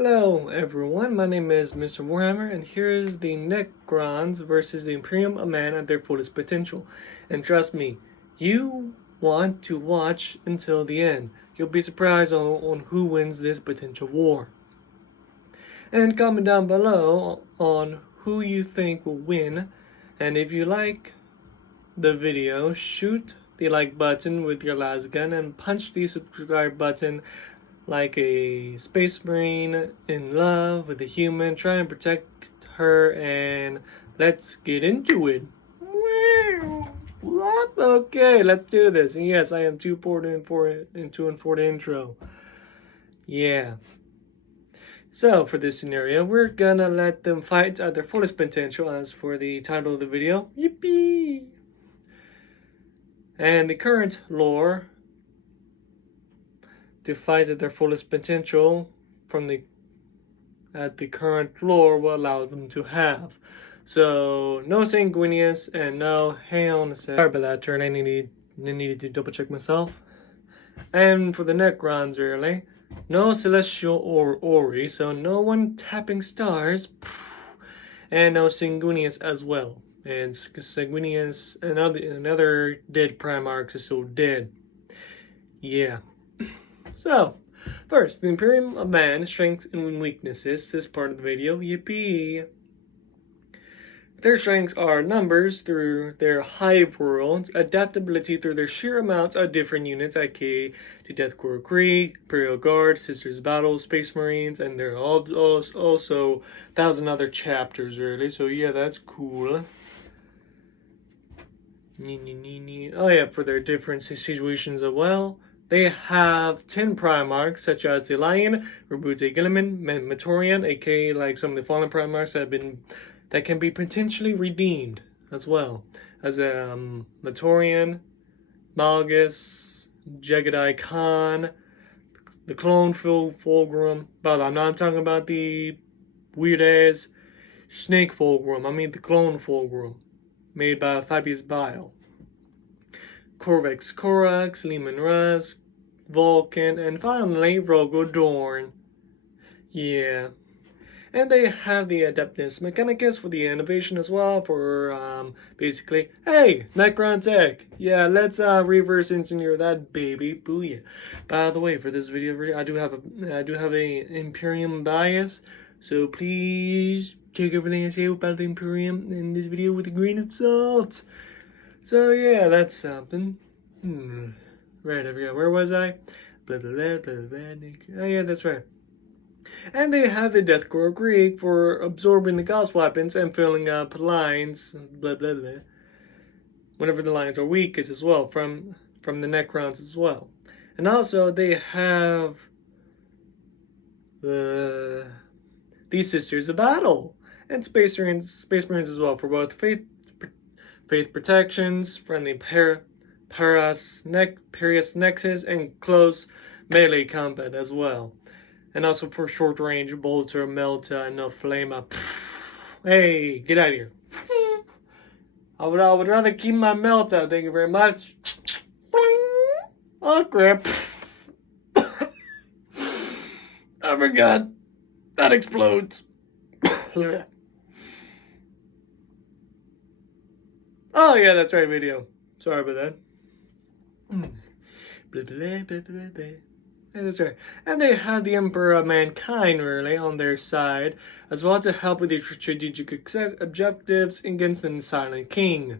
Hello everyone, my name is Mr. Warhammer, and here is the Necrons versus the Imperium of Man at their fullest potential. And trust me, you want to watch until the end. You'll be surprised on who wins this potential war. And comment down below on who you think will win. And if you like the video, shoot the like button with your lasgun and punch the subscribe button like a space marine in love with a human, try and protect her, and let's get into it. What? Okay, let's do this. And yes, I am 2 and 4 the intro. Yeah. So for this scenario, we're gonna let them fight at their fullest potential, as for the title of the video. Yippee! And the current lore to fight at their fullest potential at the current lore will allow them to have. So no sanguineous and no, hang on a sec. Sorry about that turn, I needed to double check myself. And for the Necrons, really, no celestial or Ori, so no one tapping stars, and no sanguineous as well. And sanguineous and other dead Primarchs are still dead. Yeah. So, first, the Imperium of Man, strengths and weaknesses. This part of the video, yippee! Their strengths are numbers through their hive worlds, adaptability through their sheer amounts of different units, aka the Deathcore Krieg, Imperial Guard, Sisters Battle, Space Marines, and there are also 1,000 other chapters, really. So yeah, that's cool. Oh yeah, for their different situations as well. They have 10 Primarchs, such as the Lion, Rabute Gilliman, Mentorian, aka like some of the fallen Primarchs that can be potentially redeemed as well. As Mentorian, Malgus, Jagadai Khan, the Clone Fulgrim, but I'm not talking about the weird ass Snake Fulgrim, I mean the Clone Fulgrim, made by Fabius Bile. Corvex Corax, Leman Rusk, Vulcan, and finally Rogo Dorn. Yeah. And they have the Adeptus Mechanicus for the innovation as well, for basically, hey, Necron Tech. Yeah, let's reverse engineer that baby. Booyah. By the way, for this video, I do have a Imperium bias, so please take everything I say about the Imperium in this video with a grain of salt. So yeah, that's something. Right, I forgot. Where was I? Blah, blah, blah, blah, blah. Oh yeah, that's right. And they have the Deathcore Krieg for absorbing the Gauss weapons and filling up lines, blah, blah, blah. Whenever the lines are weakest as well, from the Necrons as well. And also, they have these Sisters of Battle and Space Marines as well, for both faith protections, friendly Parias Nexus, and close melee combat as well. And also for short range bolter, melta, and no flama. Hey, get out of here. I would rather keep my melta, thank you very much. Oh crap. I forgot. That explodes. Oh yeah, that's right, video. Sorry about that. Blah, blah, blah, blah, blah. Yeah, that's right. And they have the Emperor of Mankind, really, on their side, as well to help with the strategic objectives against the Silent King.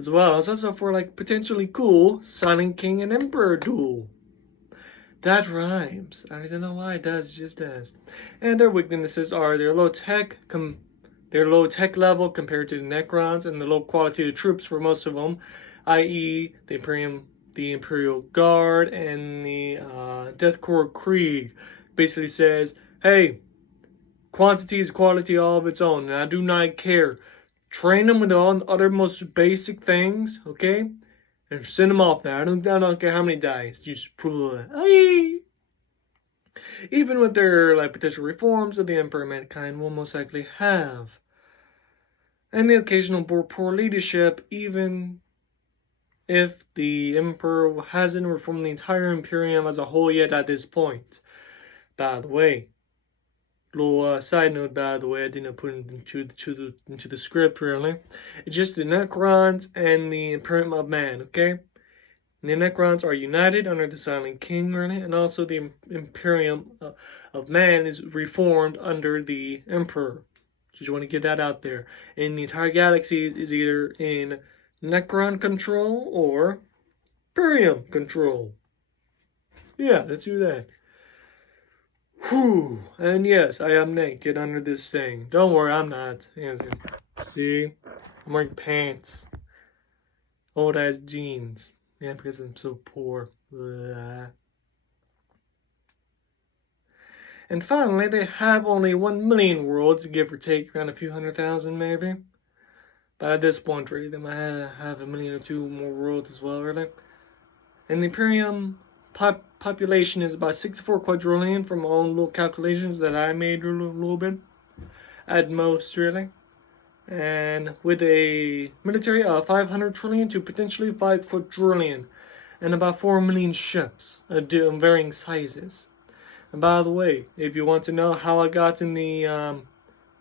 As well as also for, like, potentially cool Silent King and Emperor duel. That rhymes. I don't know why it does, it just does. And their weaknesses are their low tech level compared to the Necrons, and the low quality of the troops for most of them, i.e. the Imperial Guard and the Deathcore Krieg. Basically says, hey, quantity is quality all of its own, and I do not care. Train them with the other most basic things, okay? And send them off there. I don't care how many dice. Just put even with their like potential reforms that the Emperor of Mankind will most likely have. And the occasional poor leadership, even if the Emperor hasn't reformed the entire Imperium as a whole yet at this point. By the way, little side note, by the way, I didn't put it into the script really. It's just the necrons and the imperium of man, okay? And the necrons are united under the Silent King, really, and also the imperium of man is reformed under the emperor. Just want to get that out there. And the entire galaxy is either in necron control or imperium control. Yeah, let's do that. Whew. And yes, I am naked under this thing. Don't worry, I'm not. See? I'm wearing pants. Old ass jeans. Yeah, because I'm so poor. Blah. And finally, they have only 1 million worlds, give or take, around a few 100,000 maybe. But at this point, really, they might have 1 million or 2 more worlds as well, really. And the Imperium population is about 64 quadrillion from my own little calculations that I made a little bit. At most, really. And with a military of 500 trillion to potentially 5 quadrillion. And about 4 million ships of varying sizes. And by the way, if you want to know how I got in the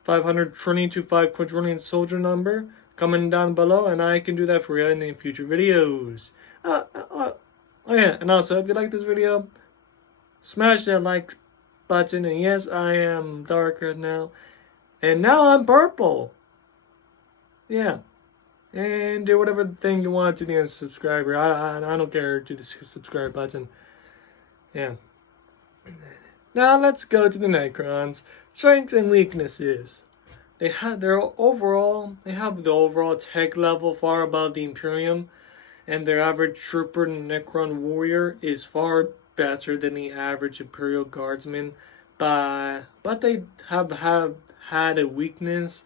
500 trillion to 5 quadrillion soldier number, comment down below and I can do that for you in future videos. Oh yeah, and also if you like this video, smash that like button. And yes, I am darker now. And now I'm purple. Yeah. And do whatever thing you want to do as a subscriber. I don't care, do the subscribe button. Yeah. Now let's go to the Necrons. Strengths and weaknesses. They have the overall tech level far above the Imperium, and their average trooper Necron warrior is far better than the average Imperial guardsman. But they have had a weakness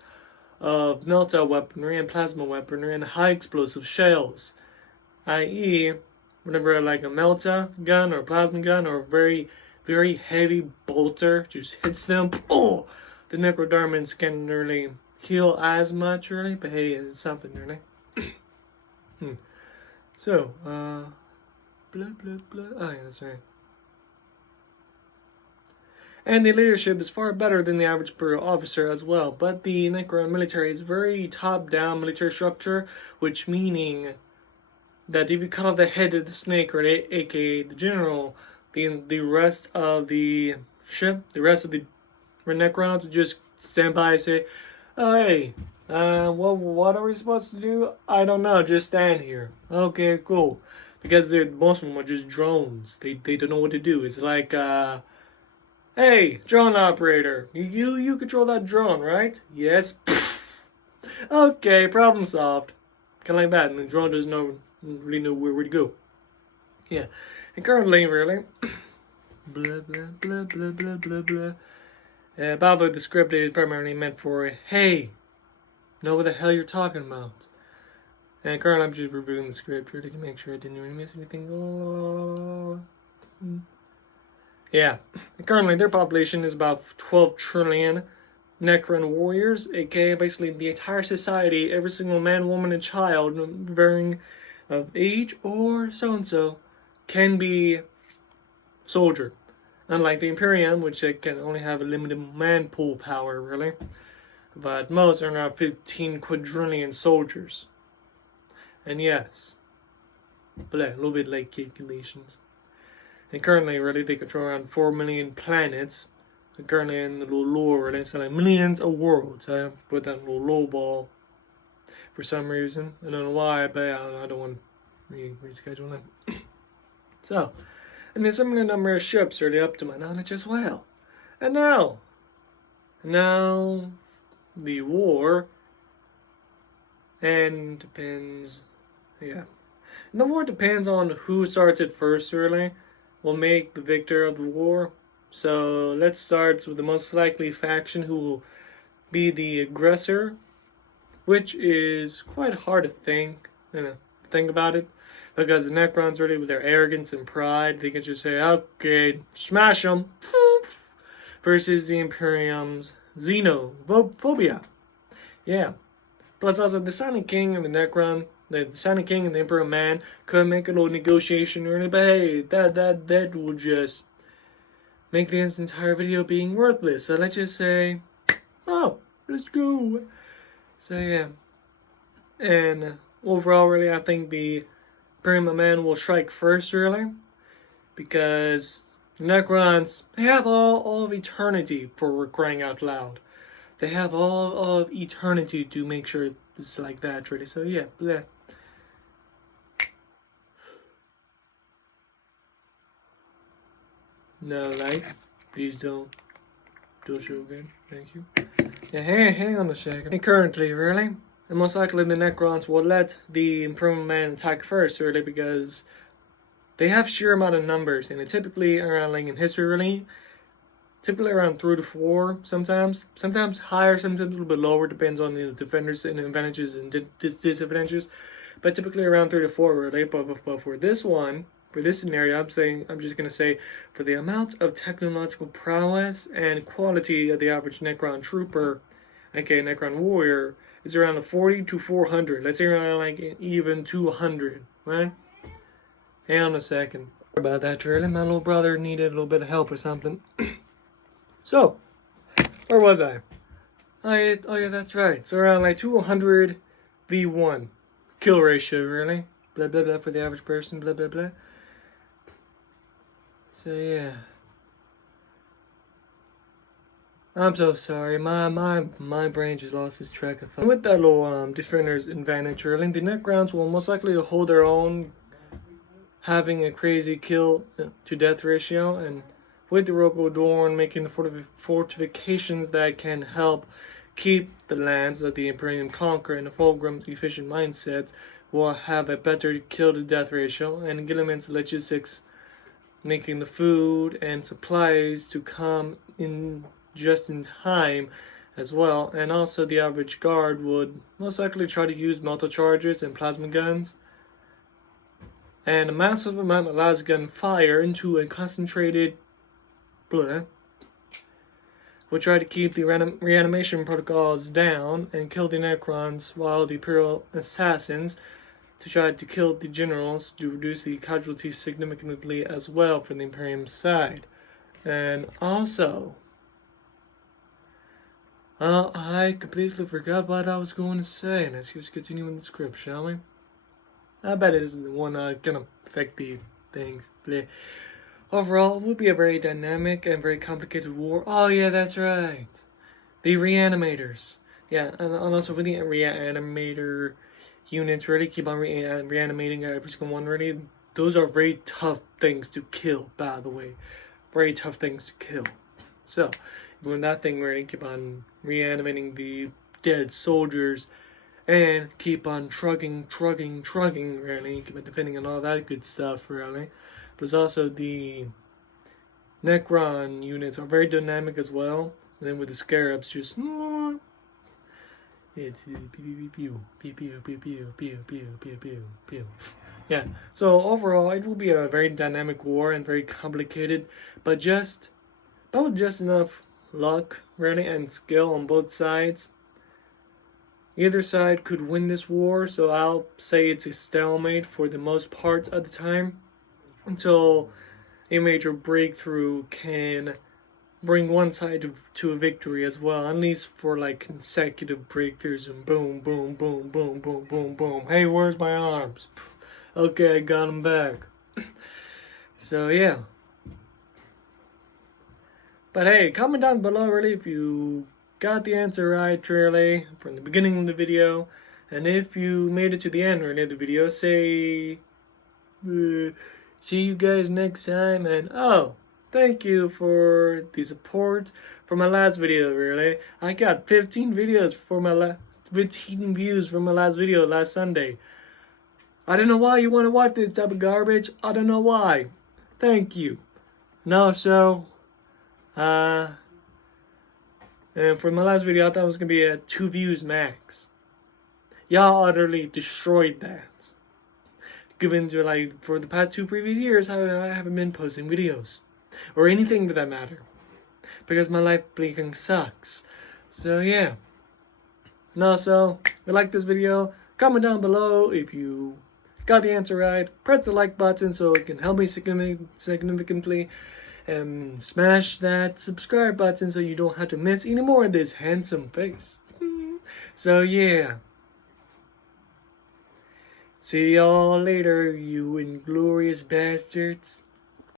of melta weaponry and plasma weaponry and high explosive shells, i.e., whenever like a melta gun or plasma gun or very very heavy bolter just hits them, oh, the necrodarmans can't really heal as much, really, but hey, it's something, really. So, blah, blah, blah. Oh, yeah, that's right. And the leadership is far better than the average Imperial officer as well, but the Necron military is very top-down military structure, which meaning that if you cut off the head of the snake, or aka the general, the rest of the ship, the rest of the Necrons would just stand by and say, oh hey, what are we supposed to do? I don't know, just stand here. Okay, cool. Because most of them are just drones. They don't know what to do. It's like, hey, drone operator, you control that drone, right? Yes. Okay, problem solved. Kind of like that, and the drone doesn't really know where to go. Yeah, and currently, really, blah blah blah blah blah blah blah. By the way, the script is primarily meant for, hey, know what the hell you're talking about. And currently, I'm just reviewing the script here to make sure I didn't really miss anything. Oh. Yeah, and currently their population is about 12 trillion Necron warriors, aka basically the entire society, every single man, woman, and child, varying of age or so-and-so, can be soldier. Unlike the Imperium, which can only have a limited man pool power, really. But most are now 15 quadrillion soldiers. And yes, a little bit late calculations. And currently, really, they control around 4 million planets. And currently, in the little lore, really, it's like millions of worlds. I put that little low ball for some reason. I don't know why, but I don't want to reschedule that. So, and there's some of the number of ships really up to my knowledge as well. And now the war, and depends, yeah. And the war depends on who starts it first, really, will make the victor of the war. So let's start with the most likely faction who will be the aggressor, which is quite hard to think about it, because the Necrons, really, with their arrogance and pride, they can just say, okay, smash them, versus the Imperium's xenophobia. Yeah. Plus also the Silent King and the Necron, the Silent King and the Emperor Man could make a little negotiation or anything, but hey, that will just make this entire video being worthless. So let's just say, oh, let's go. So yeah, and overall, really, I think the Imperium Man will strike first, really, because necrons, they have all of eternity for crying out loud. They have all of eternity to make sure it's like that, really. So yeah, bleh. No light, please don't show again. Thank you. Yeah, hang on a second. And currently, really, and most likely the necrons will let the Imperium Man attack first, really, because they have sheer amount of numbers, and it's typically around, like in history, really, typically around 3 to 4 sometimes higher, sometimes a little bit lower, depends on the defenders and advantages and disadvantages, but typically around 3 to 4, really. But for this one, for this scenario, I'm just gonna say, for the amount of technological prowess and quality of the average Necron trooper, aka Necron warrior, it's around a 40 to 400. Let's say around like even 200, right? Hang on a second. Sorry about that, really. My little brother needed a little bit of help or something. So, where was I? Oh yeah, that's right. So around like 200 v1 kill ratio, really. Blah blah blah for the average person. Blah blah blah. So yeah, I'm so sorry. My brain just lost its track of thought. With that little defender's advantage, really, the necrons will most likely hold their own, having a crazy kill to death ratio, and with the Rogodorn making the fortifications that can help keep the lands that the Imperium conquer, and the Fulgrim's efficient mindsets will have a better kill to death ratio, and Gilliman's logistics, making the food and supplies to come in just in time as well. And also the average guard would most likely try to use melta charges and plasma guns, and a massive amount of las gun fire into a concentrated blood will try to keep the reanimation protocols down and kill the necrons, while the Imperial assassins to try to kill the generals to reduce the casualties significantly as well from the Imperium side. And also, I completely forgot what I was going to say. Let's just continue in the script, shall we? I bet it isn't the one gonna affect the things. Bleh. Overall, it would be a very dynamic and very complicated war. Oh yeah, that's right. The reanimators. Yeah, and also with the reanimator units, really keep on reanimating every single one, really. Those are very tough things to kill, by the way. Very tough things to kill. So, when that thing really keep on reanimating the dead soldiers and keep on trucking, really, keep on defending and all that good stuff, really. Plus also the Necron units are very dynamic as well. And then with the Scarabs, just it's pew pew pew pew pew pew pew pew pew pew pew. Yeah. So overall, it will be a very dynamic war and very complicated, but with just enough luck, really, and skill on both sides, either side could win this war. So I'll say it's a stalemate for the most part of the time, until a major breakthrough can bring one side to a victory as well, at least for like consecutive breakthroughs and boom, boom, boom, boom, boom, boom, boom. Hey, where's my arms? Okay, I got them back. So yeah. But hey, comment down below really if you got the answer right, really, from the beginning of the video. And if you made it to the end really of the video, say, see you guys next time, and oh, thank you for the support for my last video, really. I got 15 videos for my 15 views from my last video last Sunday. I don't know why you want to watch this type of garbage. I don't know why. Thank you. And also, and for my last video, I thought it was going to be at 2 views max. Y'all utterly destroyed that. Given to, like, for the past 2 previous years, I haven't been posting videos. Or anything to that matter. Because my life bleaking sucks. So, yeah. And also, if you like this video, comment down below if you got the answer right. Press the like button so it can help me significantly. and smash that subscribe button so you don't have to miss any more of this handsome face. So yeah. See y'all later, you inglorious bastards.